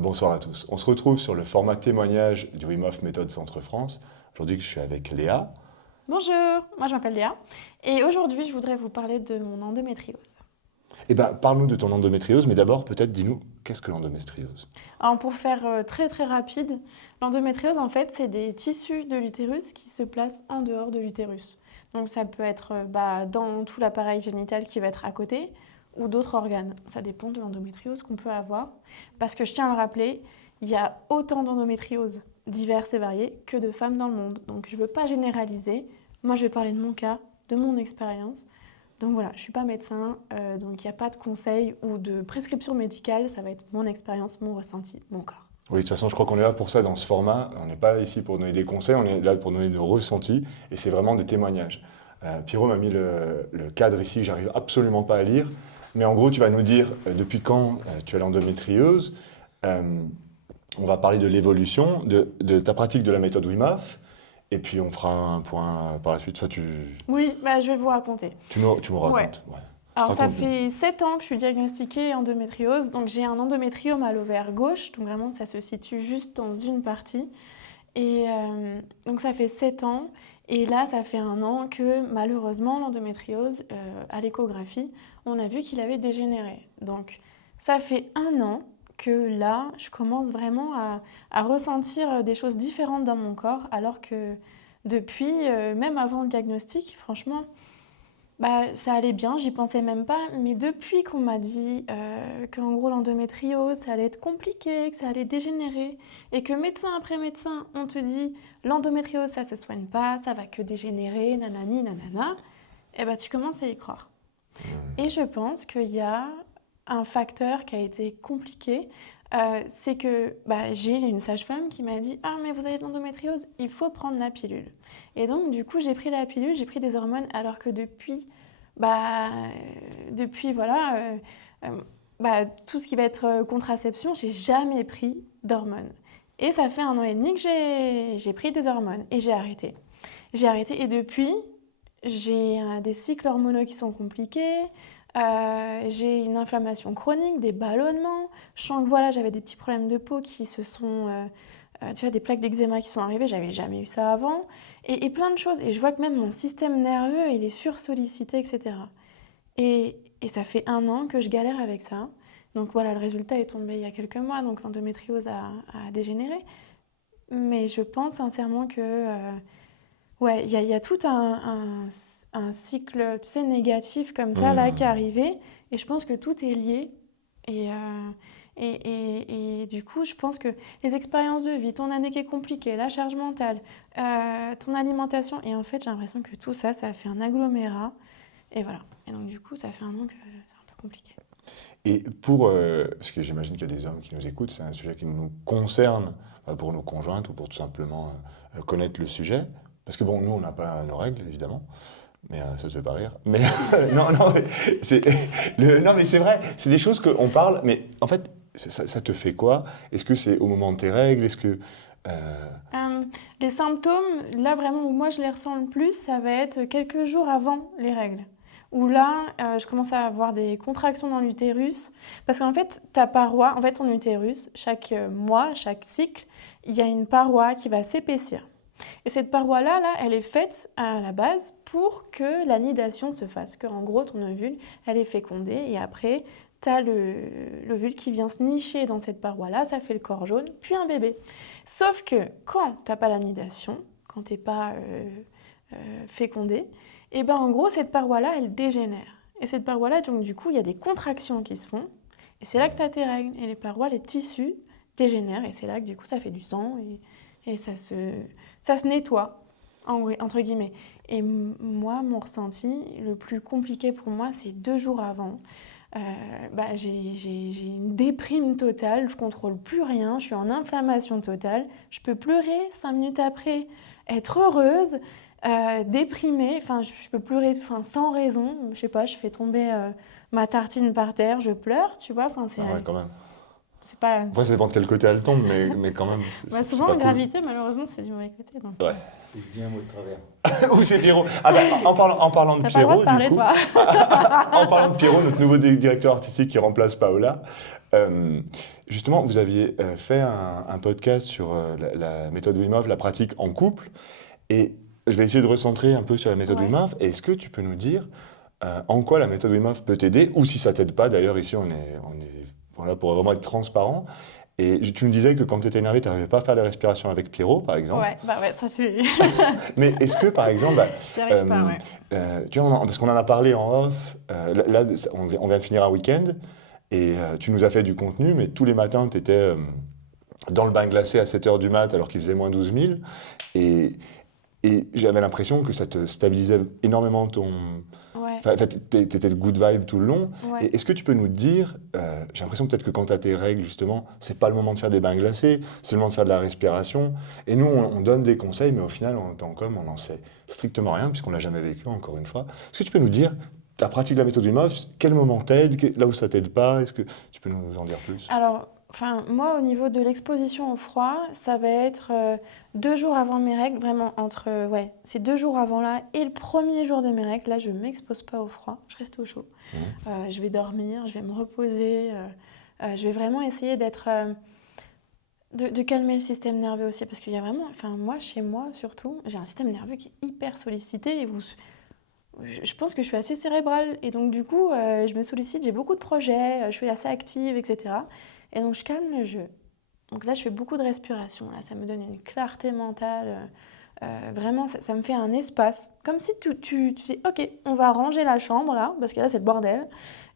Bonsoir à tous. On se retrouve sur le format témoignage du Wim Hof Méthode Centre France. Aujourd'hui, je suis avec Léa. Bonjour, moi je m'appelle Léa et aujourd'hui je voudrais vous parler de mon endométriose. Eh bien, parle-nous de ton endométriose, mais d'abord, peut-être, dis-nous, qu'est-ce que l'endométriose? Alors pour faire très très rapide, l'endométriose en fait c'est des tissus de l'utérus qui se placent en dehors de l'utérus. Donc ça peut être dans tout l'appareil génital qui va être à côté ou d'autres organes. Ça dépend de l'endométriose qu'on peut avoir. Parce que je tiens à le rappeler, il y a autant d'endométriose diverses et variées que de femmes dans le monde. Donc je ne veux pas généraliser. Moi je vais parler de mon cas, de mon expérience. Donc voilà, je ne suis pas médecin, donc il n'y a pas de conseils ou de prescription médicale, ça va être mon expérience, mon ressenti, mon corps. Oui, de toute façon, je crois qu'on est là pour ça dans ce format. On n'est pas là ici pour donner des conseils, on est là pour donner nos ressentis, et c'est vraiment des témoignages. Pierrot m'a mis le cadre ici, j'arrive absolument pas à lire, mais en gros, tu vas nous dire depuis quand tu as l'endométriose. Euh, on va parler de l'évolution, de ta pratique de la méthode Wim Hof, et puis on fera un point par la suite. Soit Oui, je vais vous raconter. tu me Ouais. racontes. Ouais. Alors ça Raconte-nous. fait 7 ans que je suis diagnostiquée endométriose, donc j'ai un endométriome à l'ovaire gauche, donc vraiment ça se situe juste dans une partie. Et donc ça fait 7 ans, et là ça fait 1 an que malheureusement l'endométriose, à l'échographie, on a vu qu'il avait dégénéré. Donc ça fait 1 an que là je commence vraiment à ressentir des choses différentes dans mon corps, alors que depuis, même avant le diagnostic, franchement, ça allait bien, j'y pensais même pas, mais depuis qu'on m'a dit qu'en gros l'endométriose, ça allait être compliqué, que ça allait dégénérer, et que médecin après médecin, on te dit l'endométriose, ça se soigne pas, ça va que dégénérer, nanani, nanana, et tu commences à y croire. Et je pense qu'il y a un facteur qui a été compliqué, c'est que j'ai une sage-femme qui m'a dit «Ah mais vous avez de l'endométriose, il faut prendre la pilule». Et donc du coup j'ai pris la pilule, j'ai pris des hormones alors que depuis voilà, tout ce qui va être contraception, j'ai jamais pris d'hormones. Et ça fait 1 an et demi que j'ai pris des hormones et j'ai arrêté. J'ai arrêté et depuis, j'ai des cycles hormonaux qui sont compliqués, j'ai une inflammation chronique, des ballonnements. Je sens que voilà, j'avais des petits problèmes de peau qui se sont... tu vois, des plaques d'eczéma qui sont arrivées, j'avais jamais eu ça avant. Et plein de choses. Et je vois que même mon système nerveux, il est sursollicité, etc. Et ça fait 1 an que je galère avec ça. Donc voilà, le résultat est tombé il y a quelques mois, donc l'endométriose a dégénéré. Mais je pense sincèrement que... ouais, il y a tout un cycle, tu sais, négatif comme ça, là, qui est arrivé. Et je pense que tout est lié. Et, et du coup, je pense que les expériences de vie, ton année qui est compliquée, la charge mentale, ton alimentation, et en fait, j'ai l'impression que tout ça, ça a fait un agglomérat. Et voilà. Et donc, du coup, ça fait 1 an que c'est un peu compliqué. Et parce que j'imagine qu'il y a des hommes qui nous écoutent, c'est un sujet qui nous concerne pour nos conjointes ou pour tout simplement connaître le sujet. Parce que bon, nous, on n'a pas nos règles, évidemment. Mais ça ne fait pas rire. Mais non, non, mais c'est non, mais c'est vrai. C'est des choses qu'on parle. Mais en fait, ça te fait quoi? Est-ce que c'est au moment de tes règles? Est-ce que Euh, les symptômes, là vraiment où moi je les ressens le plus, ça va être quelques jours avant les règles. Où là, je commence à avoir des contractions dans l'utérus. Parce qu'en fait, ta paroi, en fait, ton utérus, chaque mois, chaque cycle, il y a une paroi qui va s'épaissir. Et cette paroi-là, là, elle est faite à la base pour que la nidation se fasse. Que en gros, ton ovule, elle est fécondée et après, tu as l'ovule qui vient se nicher dans cette paroi-là, ça fait le corps jaune, puis un bébé. Sauf que quand tu n'as pas la nidation, quand tu n'es pas fécondé, et ben en gros, cette paroi-là, elle dégénère. Et cette paroi-là, donc du coup, il y a des contractions qui se font. Et c'est là que tu as tes règles. Et les parois, les tissus dégénèrent. Et c'est là que du coup, ça fait du sang et ça se nettoie, entre guillemets. Et moi, mon ressenti, le plus compliqué pour moi, c'est 2 jours avant. J'ai une déprime totale, je contrôle plus rien, je suis en inflammation totale. Je peux pleurer 5 minutes après, être heureuse, déprimée. Enfin, je peux pleurer sans raison. Je sais pas, je fais tomber ma tartine par terre, je pleure, tu vois. Enfin, ah ouais, quand même. c'est pas... Après, ça dépend de quel côté elle tombe, mais quand même, c'est souvent, pas la cool. gravité, malheureusement, c'est du mauvais côté. Donc, Ouais. Et je dis un mot de travers. Ou c'est Pierrot. Ah bah, en parlant de t'as pas le droit Pierrot, de du parler, coup, toi. en parlant de Pierrot, notre nouveau directeur artistique qui remplace Paola, Euh, Justement, vous aviez fait un podcast sur la méthode Wim Hof, la pratique en couple, et je vais essayer de recentrer un peu sur la méthode Ouais. Wim Hof. Est-ce que tu peux nous dire en quoi la méthode Wim Hof peut t'aider, ou si ça t'aide pas? D'ailleurs, ici, on est voilà, pour vraiment être transparent. Et tu me disais que quand tu étais énervé, tu n'arrivais pas à faire les respirations avec Pierrot, par exemple. Ouais, bah ouais, ça c'est. Mais est-ce que, par exemple, J'y arrive pas, ouais. tu vois, parce qu'on en a parlé en off, là, on vient de finir un week-end, et tu nous as fait du contenu, mais tous les matins, tu étais dans le bain glacé à 7 heures du mat, alors qu'il faisait moins 12 000, et, et j'avais l'impression que ça te stabilisait énormément ton... Ouais, Enfin, t'étais de good vibe tout le long. ouais. Et est-ce que tu peux nous dire, j'ai l'impression peut-être que quand tu as tes règles, justement, c'est pas le moment de faire des bains glacés, c'est le moment de faire de la respiration. Et nous, on donne des conseils, mais au final, en tant qu'homme, on n'en sait strictement rien, puisqu'on l'a jamais vécu, encore une fois. Est-ce que tu peux nous dire, ta pratique de la méthode Wim Hof, quel moment t'aide, là où ça t'aide pas? Est-ce que tu peux nous en dire plus? Alors, enfin, moi, au niveau de l'exposition au froid, ça va être 2 jours avant mes règles, vraiment entre, ouais, c'est 2 jours avant là et le premier jour de mes règles. Là, je m'expose pas au froid, je reste au chaud. Mhm. Je vais dormir, je vais me reposer. Je vais vraiment essayer d'être, de calmer le système nerveux aussi, parce qu'il y a vraiment, enfin, moi, chez moi surtout, j'ai un système nerveux qui est hyper sollicité et où je pense que je suis assez cérébrale et donc du coup, je me sollicite, j'ai beaucoup de projets, je suis assez active, etc. Et donc je calme le jeu. Donc là, je fais beaucoup de respiration. Là, ça me donne une clarté mentale. Vraiment, ça me fait un espace. Comme si tu dis, OK, on va ranger la chambre là, parce que là, c'est le bordel.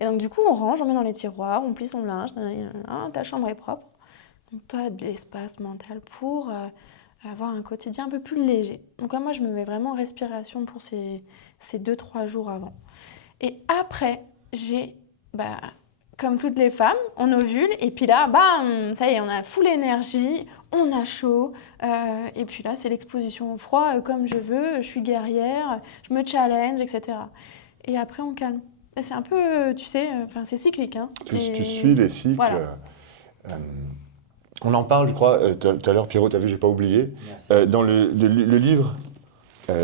Et donc du coup, on range, on met dans les tiroirs, on plie son linge, ta chambre est propre. Donc tu as de l'espace mental pour avoir un quotidien un peu plus léger. Donc là, moi, je me mets vraiment en respiration pour ces 2, 3 jours avant. Et après, j'ai, bah, comme toutes les femmes, on ovule, et puis là, bam, ça y est, on a full énergie, on a chaud, et puis là, c'est l'exposition au froid comme je veux, je suis guerrière, je me challenge, etc. Et après, on calme. Et c'est un peu, tu sais, enfin, c'est cyclique, hein. Tu suis les cycles. Voilà. Euh, on en parle, je crois, tout à l'heure, Pierrot, t'as vu, j'ai pas oublié. Merci. Dans le livre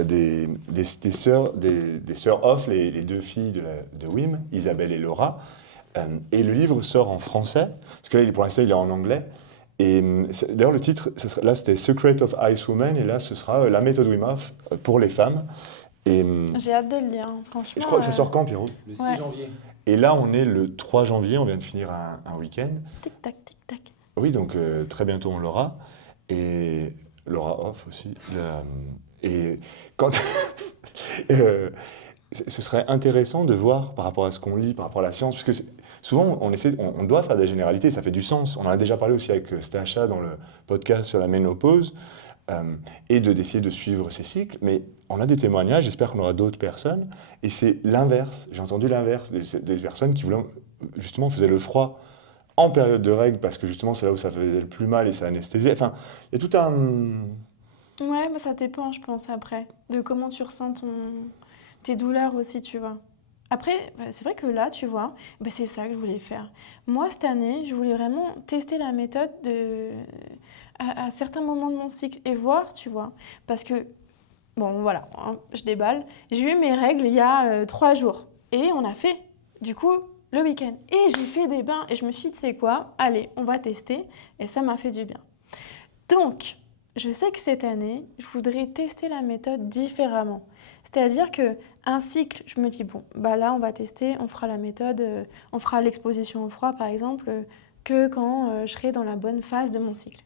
des sœurs Hoff, les deux filles de Wim, Isabelle et Laura. Et le livre sort en français, parce que là, pour l'instant, il est en anglais. Et d'ailleurs, le titre, là, c'était Secret of Ice Woman, et là, ce sera La méthode Wim Hof pour les femmes. Et, J'ai hâte de le lire, hein, et franchement. je crois que ça sort quand, Pierrot? Le 6 Ouais. janvier. Et là, on est le 3 janvier, on vient de finir un week-end. Tic-tac, tic-tac. Oui, donc très bientôt, on l'aura. Et Laura Hoff aussi. Et quand... euh, ce serait intéressant de voir par rapport à ce qu'on lit, par rapport à la science, parce que souvent on doit faire des généralités, ça fait du sens. On en a déjà parlé aussi avec Stacha dans le podcast sur la ménopause, et d'essayer de suivre ces cycles, mais on a des témoignages, j'espère qu'on aura d'autres personnes, et c'est l'inverse. J'ai entendu l'inverse, des personnes qui voulaient, justement faisaient le froid en période de règles, parce que justement c'est là où ça faisait le plus mal et ça anesthésiait. Enfin, il y a tout un... Ouais, bah ça dépend, je pense, après, de comment tu ressens tes douleurs aussi, tu vois. Après, bah, c'est vrai que là, tu vois, bah, c'est ça que je voulais faire. Moi, cette année, je voulais vraiment tester la méthode à certains moments de mon cycle et voir, tu vois. Parce que, bon, voilà, hein, je déballe. J'ai eu mes règles il y a 3 jours. Et on a fait, du coup, le week-end. Et j'ai fait des bains et je me suis dit, tu sais quoi, allez, on va tester. Et ça m'a fait du bien. Donc, je sais que cette année, je voudrais tester la méthode différemment. C'est-à-dire que un cycle, je me dis, bon, bah là, on va tester, on fera la méthode, on fera l'exposition au froid, par exemple, que quand je serai dans la bonne phase de mon cycle.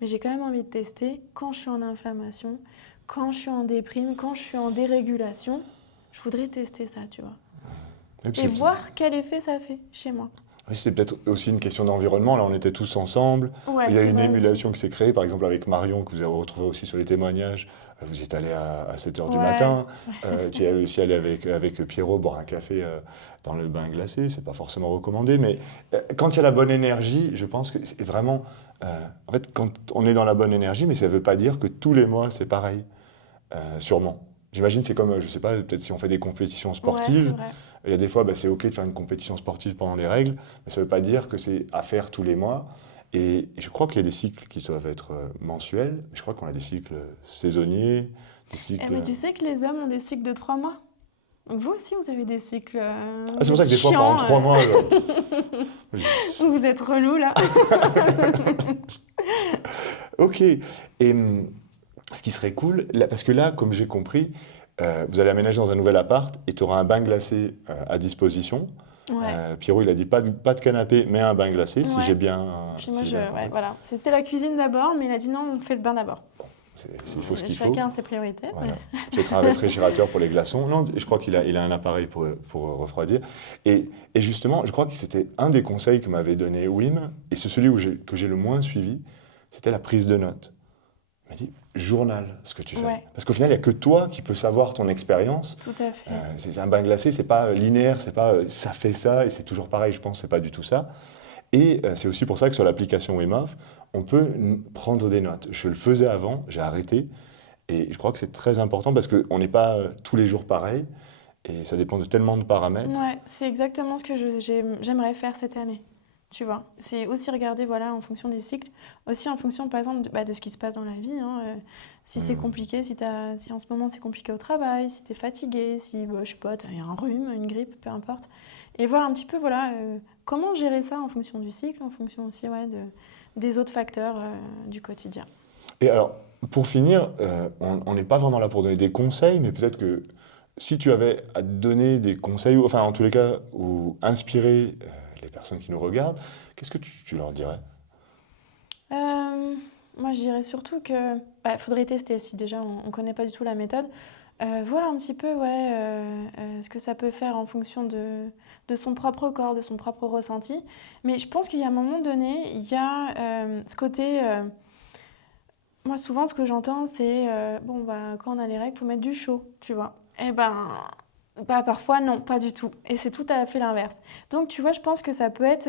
Mais j'ai quand même envie de tester quand je suis en inflammation, quand je suis en déprime, quand je suis en dérégulation. Je voudrais tester ça, tu vois. Et voir quel effet ça fait chez moi. Oui, c'est peut-être aussi une question d'environnement. Là, on était tous ensemble. Ouais, Il y a c'est une vrai émulation qui s'est créée, par exemple avec Marion, que vous avez retrouvé aussi sur les témoignages. Vous y êtes allé à 7 heures du Ouais. matin. Tu es aussi allé avec Pierrot boire un café dans le bain glacé. C'est pas forcément recommandé, mais quand il y a la bonne énergie, je pense que c'est vraiment... en fait, quand on est dans la bonne énergie, mais ça ne veut pas dire que tous les mois, c'est pareil, sûrement. J'imagine que c'est comme, je sais pas, peut-être si on fait des compétitions Ouais, c'est sportives, vrai. il y a des fois, bah, c'est OK de faire une compétition sportive pendant les règles, mais ça ne veut pas dire que c'est à faire tous les mois. Et je crois qu'il y a des cycles qui doivent être mensuels, mais je crois qu'on a des cycles saisonniers, des cycles... Mais tu sais que les hommes ont des cycles de 3 mois? Donc vous aussi, vous avez des cycles Ah, c'est pour ça que des fois, chiants, pendant 3 mois, où vous êtes relou là. ok. Et ce qui serait cool, là, parce que là, comme j'ai compris, vous allez aménager dans un nouvel appart et tu auras un bain glacé à disposition. Ouais. Pierrot, il a dit pas de canapé, mais un bain glacé, si j'ai Ouais. bien, Puis moi, si j'ai bien ouais, compris. voilà. C'était la cuisine d'abord, mais il a dit non, on fait le bain d'abord. Il faut ce qu'il faut. Chacun a ses priorités. Voilà. Peut-être un réfrigérateur pour les glaçons. Non, je crois qu'il a un appareil pour refroidir. Et justement, je crois que c'était un des conseils que m'avait donné Wim, et c'est celui que j'ai le moins suivi, c'était la prise de notes. Il m'a dit, journal ce que tu fais. Ouais, Parce qu'au final, il n'y a que toi qui peux savoir ton expérience. tout à fait. C'est un bain glacé, c'est pas linéaire, c'est pas ça fait ça, et c'est toujours pareil, je pense, c'est pas du tout ça. Et c'est aussi pour ça que sur l'application Wim Hof, on peut prendre des notes. Je le faisais avant, j'ai arrêté, et je crois que c'est très important parce qu'on n'est pas tous les jours pareil, et ça dépend de tellement de paramètres. Ouais, c'est exactement ce que j'aimerais faire cette année. Tu vois, c'est aussi regarder voilà, en fonction des cycles, aussi en fonction par exemple de ce qui se passe dans la vie. Hein, si c'est compliqué, si en ce moment c'est compliqué au travail, si tu es fatigué, si je sais pas, tu as un rhume, une grippe, peu importe. Et voir un petit peu voilà, comment gérer ça en fonction du cycle, en fonction aussi ouais, des autres facteurs du quotidien. Et alors, pour finir, on n'est pas vraiment là pour donner des conseils, mais peut-être que si tu avais à donner des conseils, ou, enfin en tous les cas, ou inspirer les personnes qui nous regardent, qu'est-ce que tu leur dirais? Moi, je dirais surtout que faudrait tester si déjà on ne connaît pas du tout la méthode. Voir un petit peu ouais, ce que ça peut faire en fonction de son propre corps, de son propre ressenti. Mais je pense qu'il y a un moment donné, il y a ce côté... moi, souvent, ce que j'entends, c'est bon, quand on a les règles, il faut mettre du chaud, tu vois. Eh ben, parfois, non, pas du tout. Et c'est tout à fait l'inverse. Donc, tu vois, je pense que ça peut être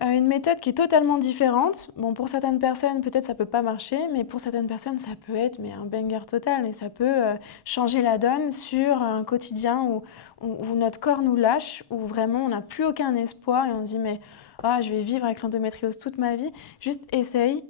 une méthode qui est totalement différente. Bon, pour certaines personnes, peut-être ça peut pas marcher, mais pour certaines personnes, ça peut être mais un banger total et ça peut changer la donne sur un quotidien où notre corps nous lâche, où vraiment on n'a plus aucun espoir et on se dit mais je vais vivre avec l'endométriose toute ma vie. Juste essaye.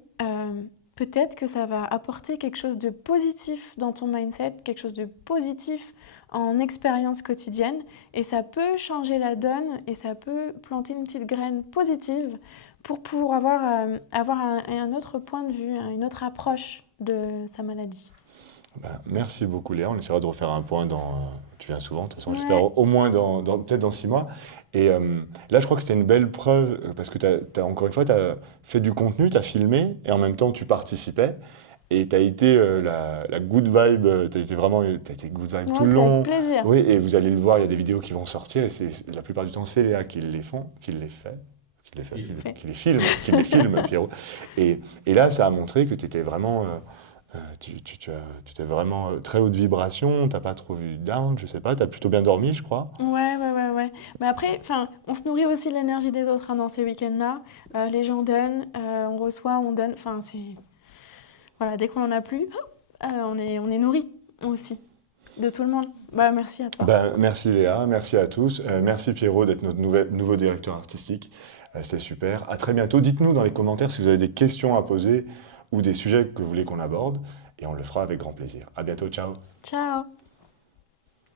Peut-être que ça va apporter quelque chose de positif dans ton mindset, quelque chose de positif en expérience quotidienne et ça peut changer la donne et ça peut planter une petite graine positive pour avoir un autre point de vue, une autre approche de sa maladie. Merci beaucoup Léa, on essaiera de refaire un point tu viens souvent, de toute façon Ouais, j'espère au moins peut-être dans 6 mois. Et là je crois que c'était une belle preuve, parce que encore une fois, tu as fait du contenu, tu as filmé, et en même temps tu participais, et tu as été la good vibe, tu as été good vibe tout moi le c'était avec long. plaisir. Oui, et vous allez le voir, il y a des vidéos qui vont sortir, et la plupart du temps c'est Léa qui les font, Fait. qui les filme, Pierrot. Et là ça a montré que tu étais vraiment... tu t'es vraiment très haute vibration, t'as pas trop vu down, je sais pas, t'as plutôt bien dormi, je crois. Ouais. Mais après, on se nourrit aussi de l'énergie des autres hein, dans ces week-ends-là. Les gens donnent, on reçoit, on donne. Enfin, c'est... Voilà, dès qu'on en a plus, on est nourri aussi de tout le monde. Merci à toi. Merci Léa, merci à tous, merci Pierrot d'être notre nouveau directeur artistique, c'était super. À très bientôt, dites-nous dans les commentaires si vous avez des questions à poser ou des sujets que vous voulez qu'on aborde, et on le fera avec grand plaisir. À bientôt, ciao. Ciao.